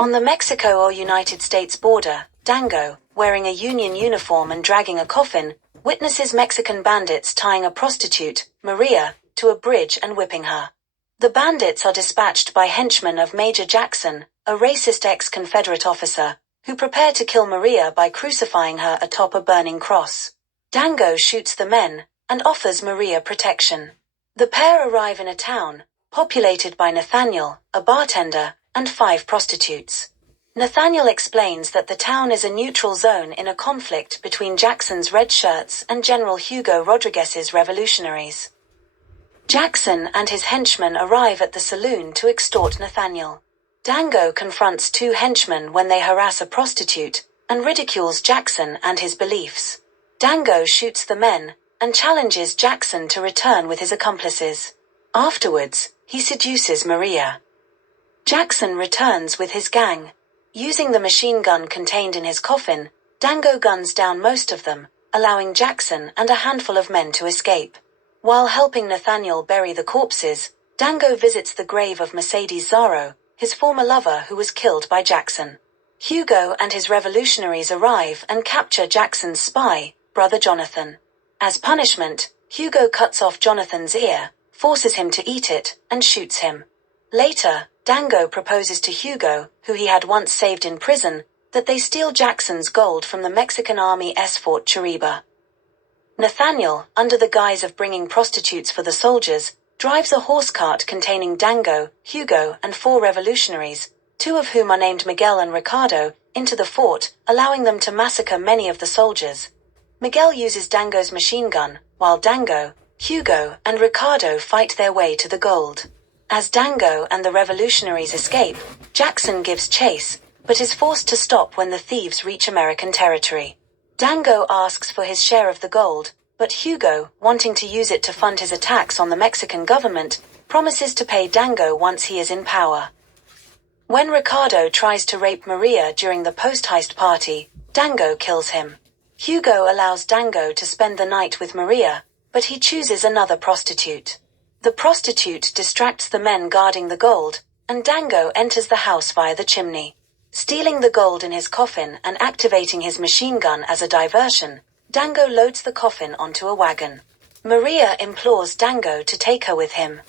On the Mexico or United States border, Django, wearing a Union uniform and dragging a coffin, witnesses Mexican bandits tying a prostitute, Maria, to a bridge and whipping her. The bandits are dispatched by henchmen of Major Jackson, a racist ex-Confederate officer, who prepare to kill Maria by crucifying her atop a burning cross. Django shoots the men, and offers Maria protection. The pair arrive in a town, populated by Nathaniel, a bartender, and 5 prostitutes. Nathaniel explains that the town is a neutral zone in a conflict between Jackson's red shirts and General Hugo Rodriguez's revolutionaries. Jackson and his henchmen arrive at the saloon to extort Nathaniel. Django confronts 2 henchmen when they harass a prostitute, and ridicules Jackson and his beliefs. Django shoots the men, and challenges Jackson to return with his accomplices. Afterwards, he seduces Maria. Jackson returns with his gang. Using the machine gun contained in his coffin, Django guns down most of them, allowing Jackson and a handful of men to escape. While helping Nathaniel bury the corpses, Django visits the grave of Mercedes Zarro, his former lover who was killed by Jackson. Hugo and his revolutionaries arrive and capture Jackson's spy, brother Jonathan. As punishment, Hugo cuts off Jonathan's ear, forces him to eat it, and shoots him. Later, Django proposes to Hugo, who he had once saved in prison, that they steal Jackson's gold from the Mexican Army's Fort Chiriba. Nathaniel, under the guise of bringing prostitutes for the soldiers, drives a horse cart containing Django, Hugo, and 4 revolutionaries, 2 of whom are named Miguel and Ricardo, into the fort, allowing them to massacre many of the soldiers. Miguel uses Django's machine gun, while Django, Hugo, and Ricardo fight their way to the gold. As Django and the revolutionaries escape, Jackson gives chase, but is forced to stop when the thieves reach American territory. Django asks for his share of the gold, but Hugo, wanting to use it to fund his attacks on the Mexican government, promises to pay Django once he is in power. When Ricardo tries to rape Maria during the post-heist party, Django kills him. Hugo allows Django to spend the night with Maria, but he chooses another prostitute. The prostitute distracts the men guarding the gold, and Django enters the house via the chimney. Stealing the gold in his coffin and activating his machine gun as a diversion, Django loads the coffin onto a wagon. Maria implores Django to take her with him.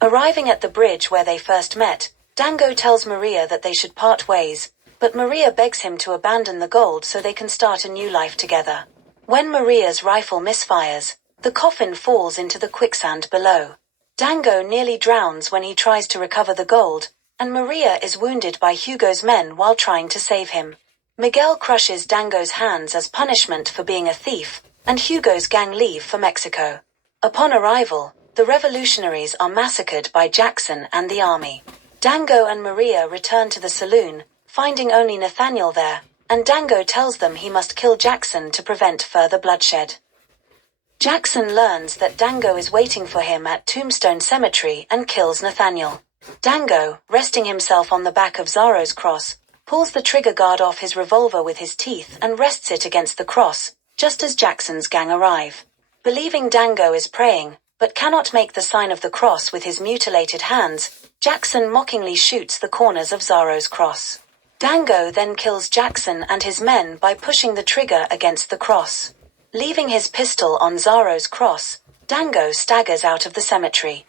Arriving at the bridge where they first met, Django tells Maria that they should part ways, but Maria begs him to abandon the gold so they can start a new life together. When Maria's rifle misfires, the coffin falls into the quicksand below. Django nearly drowns when he tries to recover the gold, and Maria is wounded by Hugo's men while trying to save him. Miguel crushes Django's hands as punishment for being a thief, and Hugo's gang leave for Mexico. Upon arrival, the revolutionaries are massacred by Jackson and the army. Django and Maria return to the saloon, finding only Nathaniel there, and Django tells them he must kill Jackson to prevent further bloodshed. Jackson learns that Django is waiting for him at Tombstone Cemetery and kills Nathaniel. Django, resting himself on the back of Zarro's cross, pulls the trigger guard off his revolver with his teeth and rests it against the cross, just as Jackson's gang arrive. Believing Django is praying, but cannot make the sign of the cross with his mutilated hands, Jackson mockingly shoots the corners of Zarro's cross. Django then kills Jackson and his men by pushing the trigger against the cross. Leaving his pistol on Zarro's cross, Django staggers out of the cemetery.